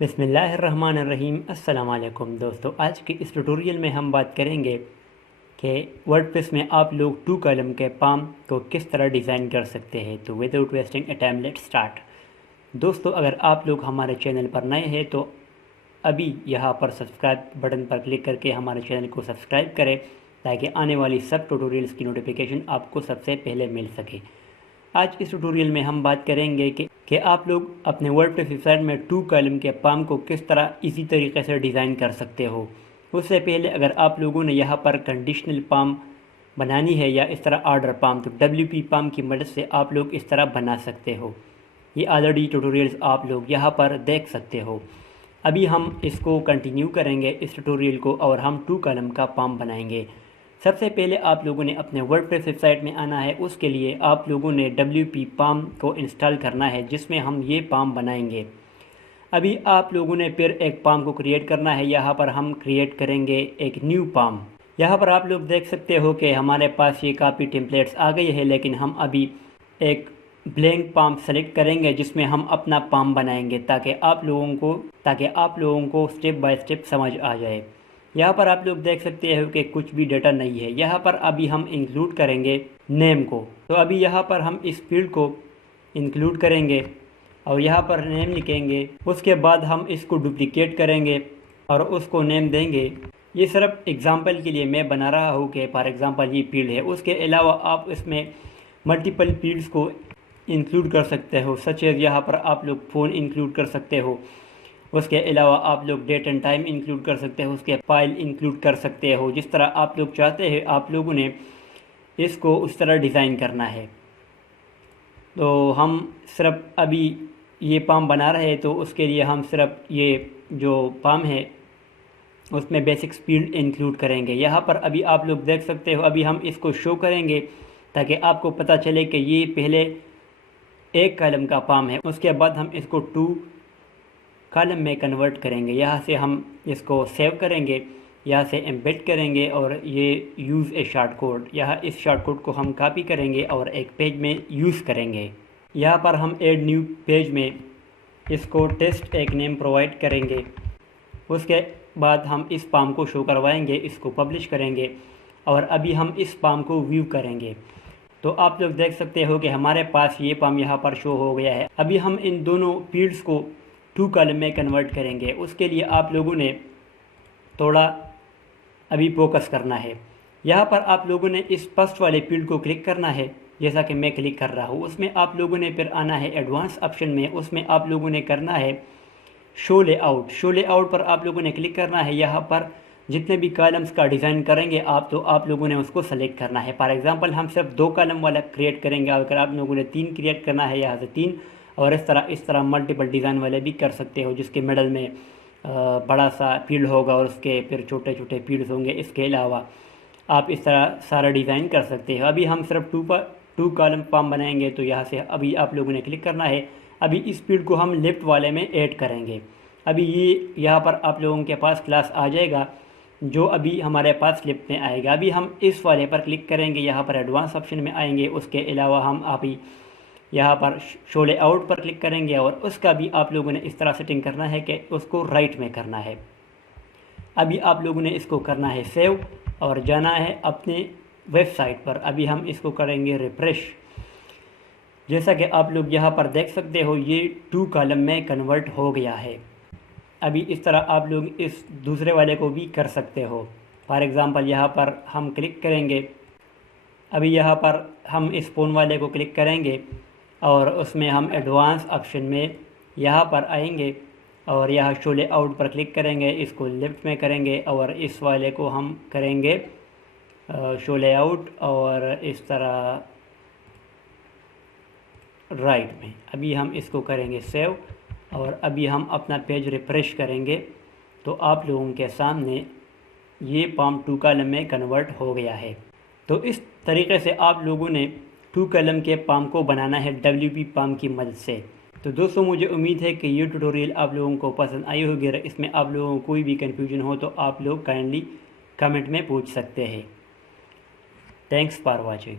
बिस्मिल्लाहिर्रहमानिर्रहीम। अस्सलाम वालेकुम दोस्तों, आज के इस ट्यूटोरियल में हम बात करेंगे कि वर्डप्रेस में आप लोग टू कॉलम के पाम को किस तरह डिज़ाइन कर सकते हैं। तो without wasting time let's start. दोस्तों, अगर आप लोग हमारे चैनल पर नए हैं तो अभी यहाँ पर सब्सक्राइब बटन पर क्लिक करके हमारे चैनल को सब्सक्राइब करें ताकि आने वाली सब ट्यूटोरियल्स की नोटिफिकेशन आपको सबसे पहले मिल सके। आज इस ट्यूटोरियल में हम बात करेंगे कि आप लोग अपने वर्डप्रेस वेबसाइट में टू कॉलम के पाम को किस तरह इसी तरीके से डिज़ाइन कर सकते हो। उससे पहले अगर आप लोगों ने यहाँ पर कंडीशनल पाम बनानी है या इस तरह ऑर्डर पाम, तो WP पाम की मदद से आप लोग इस तरह बना सकते हो। ये ऑलरेडी ट्यूटोरियल्स आप लोग यहाँ पर देख सकते हो। अभी हम इसको कंटिन्यू करेंगे इस ट्यूटोरियल को और हम टू कॉलम का पाम बनाएंगे। सबसे पहले आप लोगों ने अपने वर्डप्रेस वेबसाइट में आना है। उसके लिए आप लोगों ने WP पाम को इंस्टॉल करना है जिसमें हम ये पाम बनाएंगे। अभी आप लोगों ने फिर एक पाम को क्रिएट करना है। यहाँ पर हम क्रिएट करेंगे एक न्यू पाम। यहाँ पर आप लोग देख सकते हो कि हमारे पास ये काफ़ी टेम्पलेट्स आ गई है, लेकिन हम अभी एक ब्लैंक पाम सेलेक्ट करेंगे जिसमें हम अपना पाम बनाएंगे ताकि आप लोगों को स्टेप बाय स्टेप समझ आ जाए। यहाँ पर आप लोग देख सकते हो कि कुछ भी डाटा नहीं है। यहाँ पर अभी हम इंक्लूड करेंगे नेम को। तो अभी यहाँ पर हम इस फील्ड को इंक्लूड करेंगे और यहाँ पर नेम लिखेंगे। उसके बाद हम इसको डुप्लिकेट करेंगे और उसको नेम देंगे। ये सिर्फ एग्जांपल के लिए मैं बना रहा हूँ कि फॉर एग्जांपल ये फील्ड है। उसके अलावा आप इसमें मल्टीपल फील्ड्स को इंक्लूड कर सकते हो, सच एज यहाँ पर आप लोग फ़ोन इंक्लूड कर सकते हो। उसके अलावा आप लोग डेट एंड टाइम इंक्लूड कर सकते हो, उसके फाइल इंक्लूड कर सकते हो। जिस तरह आप लोग चाहते हैं आप लोगों ने इसको उस तरह डिज़ाइन करना है। तो हम सिर्फ अभी ये पाम बना रहे हैं, तो उसके लिए हम सिर्फ ये जो पाम है उसमें बेसिक्स फील्ड इंक्लूड करेंगे। यहाँ पर अभी आप लोग देख सकते हो, अभी हम इसको शो करेंगे ताकि आपको पता चले कि ये पहले एक कॉलम का पाम है, उसके बाद हम इसको टू कॉलम में कन्वर्ट करेंगे। यहाँ से हम इसको सेव करेंगे, यहाँ से एम्बेड करेंगे और ये यूज़ ए शॉर्ट कोड, यहाँ इस शॉर्ट कोड को हम कॉपी करेंगे और एक पेज में यूज़ करेंगे। यहाँ पर हम ऐड न्यू पेज में इसको टेस्ट एक नेम प्रोवाइड करेंगे। उसके बाद हम इस पाम को शो करवाएंगे, इसको पब्लिश करेंगे और अभी हम इस पाम को व्यू करेंगे। तो आप लोग देख सकते हो कि हमारे पास ये पाम यहाँ पर शो हो गया है। अभी हम इन दोनों फील्ड्स को टू कॉलम में कन्वर्ट करेंगे। उसके लिए आप लोगों ने थोड़ा अभी फोकस करना है। यहाँ पर आप लोगों ने इस फर्स्ट वाले फील्ड को क्लिक करना है, जैसा कि मैं क्लिक कर रहा हूँ। उसमें आप लोगों ने फिर आना है एडवांस ऑप्शन में। उसमें आप लोगों ने करना है शो लेआउट। शो लेआउट पर आप लोगों ने क्लिक करना है। यहाँ पर जितने भी कॉलम्स का डिज़ाइन करेंगे आप लोगों ने उसको सेलेक्ट करना है। फॉर एग्जांपल हम सिर्फ 2 कॉलम वाला क्रिएट करेंगे। अगर आप लोगों ने 3 क्रिएट करना है, यहाँ से 3 और इस तरह मल्टीपल डिज़ाइन वाले भी कर सकते हो, जिसके मिडल में बड़ा सा फील्ड होगा और उसके फिर छोटे छोटे फील्ड्स होंगे। इसके अलावा आप इस तरह सारा डिज़ाइन कर सकते हो। अभी हम सिर्फ टू कॉलम पाम बनाएंगे, तो यहाँ से अभी आप लोगों ने क्लिक करना है। अभी इस फील्ड को हम लेफ्ट वाले में ऐड करेंगे। अभी ये यहाँ पर आप लोगों के पास क्लास आ जाएगा जो अभी हमारे पास लेफ्ट में आएगा। अभी हम इस वाले पर क्लिक करेंगे, यहाँ पर एडवांस ऑप्शन में आएंगे। उसके अलावा हम अभी यहाँ पर शो लेआउट पर क्लिक करेंगे और उसका भी आप लोगों ने इस तरह सेटिंग करना है कि उसको राइट में करना है। अभी आप लोगों ने इसको करना है सेव और जाना है अपने वेबसाइट पर। अभी हम इसको करेंगे रिफ्रेश। जैसा कि आप लोग यहाँ पर देख सकते हो, ये टू कॉलम में कन्वर्ट हो गया है। अभी इस तरह आप लोग इस दूसरे वाले को भी कर सकते हो। फॉर एग्ज़ाम्पल यहाँ पर हम क्लिक करेंगे। अभी यहाँ पर हम इस फ़ोन वाले को क्लिक करेंगे और उसमें हम एडवांस ऑप्शन में यहाँ पर आएंगे और यहाँ शो लेआउट पर क्लिक करेंगे, इसको लेफ्ट में करेंगे और इस वाले को हम करेंगे शो लेआउट और इस तरह राइट में। अभी हम इसको करेंगे सेव और अभी हम अपना पेज रिफ्रेश करेंगे तो आप लोगों के सामने ये पाम टू कॉलम में कन्वर्ट हो गया है। तो इस तरीके से आप लोगों ने टू कॉलम के पाम को बनाना है WP पाम की मदद से। तो दोस्तों, मुझे उम्मीद है कि ये ट्यूटोरियल आप लोगों को पसंद आई होगी। इसमें आप लोगों को कोई भी कन्फ्यूजन हो तो आप लोग काइंडली कमेंट में पूछ सकते हैं। Thanks for watching.